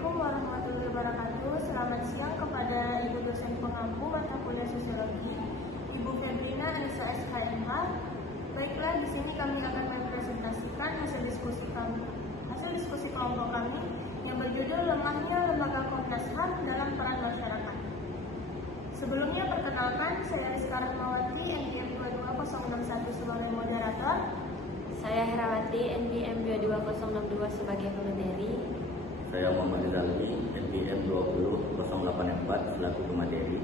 Assalamualaikum warahmatullahi wabarakatuh. Selamat siang kepada Ibu dosen pengampu mata kuliah Sosiologi, Ibu Febrina Anissa SHMH. Baiklah, di sini kami akan mempresentasikan hasil diskusi kelompok kami yang berjudul Lemahnya Lembaga Komnas HAM dalam Peran Masyarakat. Sebelumnya perkenalkan, saya Rizka Rahmawati, NPM 22061 sebagai moderator. Saya Herawati, NPM 22062 sebagai pemateri. Saya Muhammad Rizalmi, NPM 20084 selaku pemateri.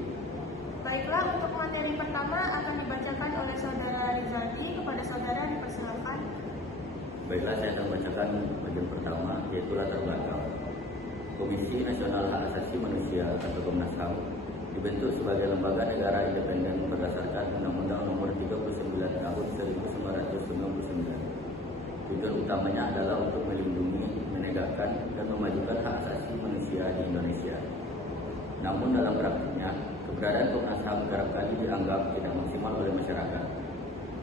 Baiklah, untuk materi pertama akan dibacakan oleh Saudara Rizalmi. Kepada Saudara dipersilakan. Baiklah, saya akan membacakan bagian pertama, yaitu latar belakang. Komisi Nasional Hak Asasi Manusia atau Komnas HAM dibentuk sebagai lembaga negara independen berdasarkan Undang-Undang Nomor 39 Tahun 1999. Tujuan utamanya adalah untuk melindungi, menegakkan, dan memajukan hak asasi manusia di Indonesia. Namun dalam praktiknya, keberadaan Komnas HAM kerap kali dianggap tidak maksimal oleh masyarakat.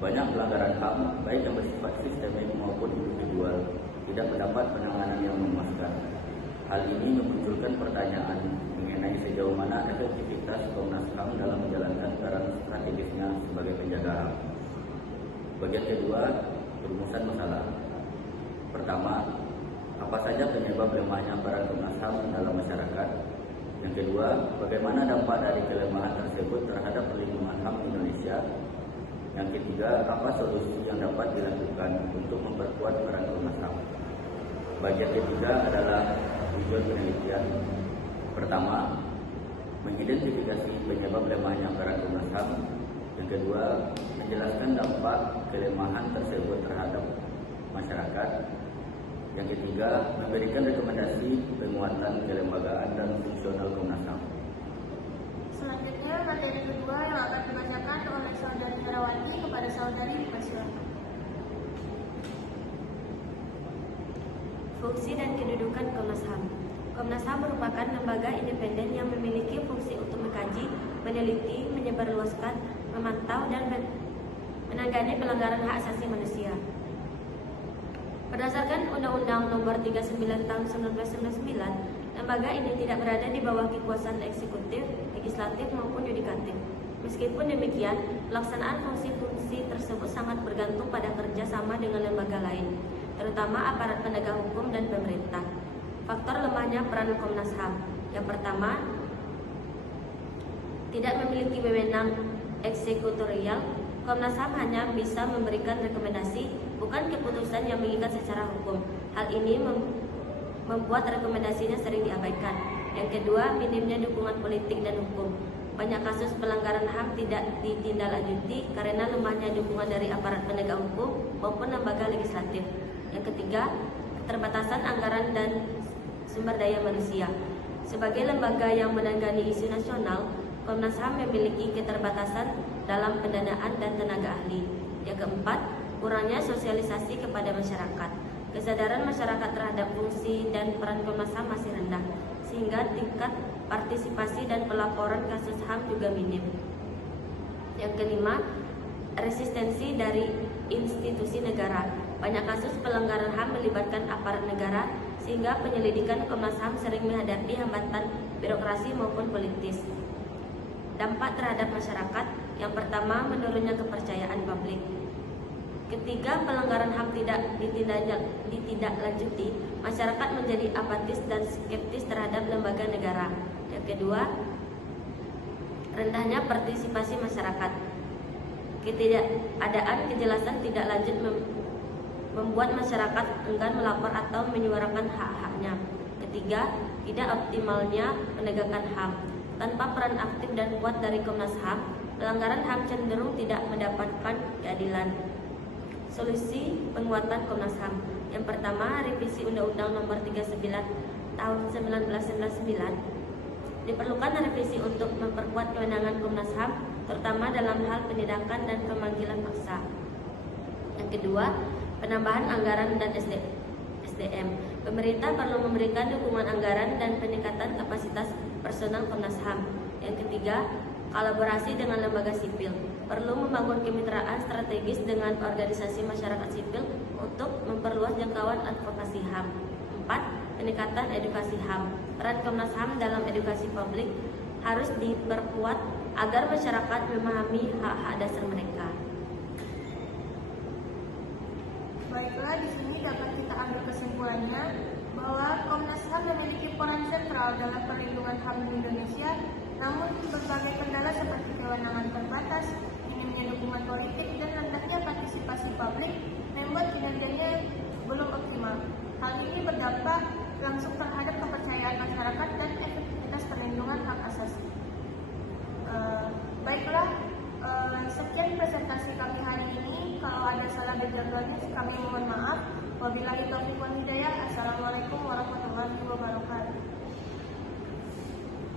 Banyak pelanggaran HAM, baik yang bersifat sistemik maupun individual, tidak mendapat penanganan yang memuaskan. Hal ini memunculkan pertanyaan mengenai sejauh mana efektivitas Komnas HAM dalam menjalankan peran strategisnya sebagai penjaga HAM. Bagian kedua, perumusan masalah. Pertama, apa saja penyebab lemahnya peran Komnas HAM dalam masyarakat? Yang kedua, bagaimana dampak dari kelemahan tersebut terhadap perlindungan HAM Indonesia? Yang ketiga, apa solusi yang dapat dilakukan untuk memperkuat peran Komnas HAM? Bagian ketiga adalah tujuan penelitian. Pertama, mengidentifikasi penyebab lemahnya peran Komnas HAM. Yang kedua, menjelaskan dampak kelemahan tersebut terhadap masyarakat. Yang ketiga, memberikan rekomendasi penguatan kelembagaan dan fungsional Komnas HAM. Selanjutnya, materi kedua yang akan dibacakan oleh Saudari Herawati. Kepada Saudari dipersilakan. Fungsi dan kedudukan Komnas HAM. Komnas HAM merupakan lembaga independen yang memiliki fungsi untuk mengkaji, meneliti, menyebarluaskan, memantau, dan menangani pelanggaran hak asasi manusia. Berdasarkan Undang-Undang Nomor 39 Tahun 1999, lembaga ini tidak berada di bawah kekuasaan eksekutif, legislatif maupun yudikatif. Meskipun demikian, pelaksanaan fungsi-fungsi tersebut sangat bergantung pada kerjasama dengan lembaga lain, terutama aparat penegak hukum dan pemerintah. Faktor lemahnya peran Komnas HAM. Yang pertama, tidak memiliki wewenang eksekutorial. Komnas HAM hanya bisa memberikan rekomendasi, bukan keputusan yang mengikat secara hukum. Hal ini membuat rekomendasinya sering diabaikan. Yang kedua, minimnya dukungan politik dan hukum. Banyak kasus pelanggaran HAM tidak ditindaklanjuti karena lemahnya dukungan dari aparat penegak hukum maupun lembaga legislatif. Yang ketiga, keterbatasan anggaran dan sumber daya manusia. Sebagai lembaga yang menangani isu nasional, Komnas HAM memiliki keterbatasan dalam pendanaan dan tenaga ahli. Yang keempat, kurangnya sosialisasi kepada masyarakat. Kesadaran masyarakat terhadap fungsi dan peran Komnas HAM masih rendah, sehingga tingkat partisipasi dan pelaporan kasus HAM juga minim. Yang kelima, resistensi dari institusi negara. Banyak kasus pelanggaran HAM melibatkan aparat negara, sehingga penyelidikan Komnas HAM sering menghadapi hambatan birokrasi maupun politis. Dampak terhadap masyarakat. Yang pertama, menurunnya kepercayaan publik. Ketika pelanggaran HAM tidak ditindaklanjuti, masyarakat menjadi apatis dan skeptis terhadap lembaga negara. Yang kedua, rendahnya partisipasi masyarakat. Ketidakadaan kejelasan tidak lanjut membuat masyarakat enggan melapor atau menyuarakan hak-haknya. Ketiga, tidak optimalnya penegakan HAM. Tanpa peran aktif dan kuat dari Komnas HAM, pelanggaran HAM cenderung tidak mendapatkan keadilan. Solusi penguatan Komnas HAM. Yang pertama, revisi Undang-Undang Nomor 39 Tahun 1999. Diperlukan revisi untuk memperkuat kewenangan Komnas HAM, terutama dalam hal penindakan dan pemanggilan paksa. Yang kedua, penambahan anggaran dan SDM. Pemerintah perlu memberikan dukungan anggaran dan peningkatan kapasitas personal Komnas HAM. Yang ketiga, kolaborasi dengan lembaga sipil. Perlu membangun kemitraan strategis dengan organisasi masyarakat sipil untuk memperluas jangkauan advokasi HAM. 4. peningkatan edukasi HAM. Peran Komnas HAM dalam edukasi publik harus diperkuat agar masyarakat memahami hak-hak dasar mereka. Baiklah, di sini dapat kita ambil kesimpulannya bahwa Komnas HAM memiliki peran sentral dalam perlindungan HAM di Indonesia, namun berbagai kendala seperti kewenangan terbatas, minimnya dukungan politik, dan rendahnya partisipasi publik membuat kinerjanya belum optimal. Hal ini berdampak langsung terhadap kepercayaan masyarakat dan efektivitas perlindungan hak asasi. Baiklah, sekian presentasi kami hari ini. Kalau ada salah berjalan kami mohon maaf. Wabillahi taufiq wal hidayah.